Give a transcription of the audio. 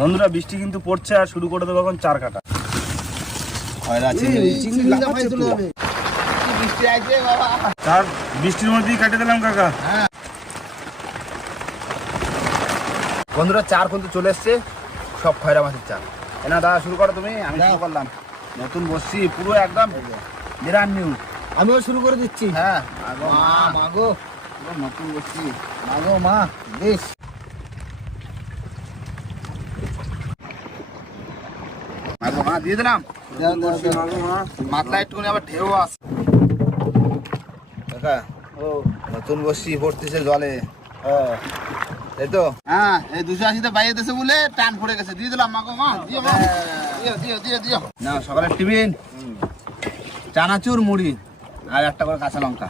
বন্ধুরা বৃষ্টি কিন্তু পড়ছে আর শুরু করে দেবো এখন চার কাটা। চার বৃষ্টির মধ্যেই কাটে দিলাম কাকা। বন্ধুরা চার কিন্তু চলে এসছে, সব খয়রা মাছের চার। না দাদা শুরু করো তুমি, আমি শুরু করলাম। নতুন বসছি পুরো একদম ব্র্যান্ড নিউ। আমিও শুরু করে দিচ্ছি। হ্যাঁ মাগো নতুন বসছি। মাগো মা বেশ। মা দিয়ে দিলাম। মাথা একটুখানি আবার ঢেউ আছে কাকা। নতুন বসছি পড়তেছে জলে। এই তো হ্যাঁ, এই 280-তে বাইরে দেশে বলে টান পড়ে গেছে। দিয়ে দিলাম মাগো মা, দিও মা, দিও না। সকালের টিফিন চানাচুর মুড়ি আর একটা করে কাঁচা লঙ্কা।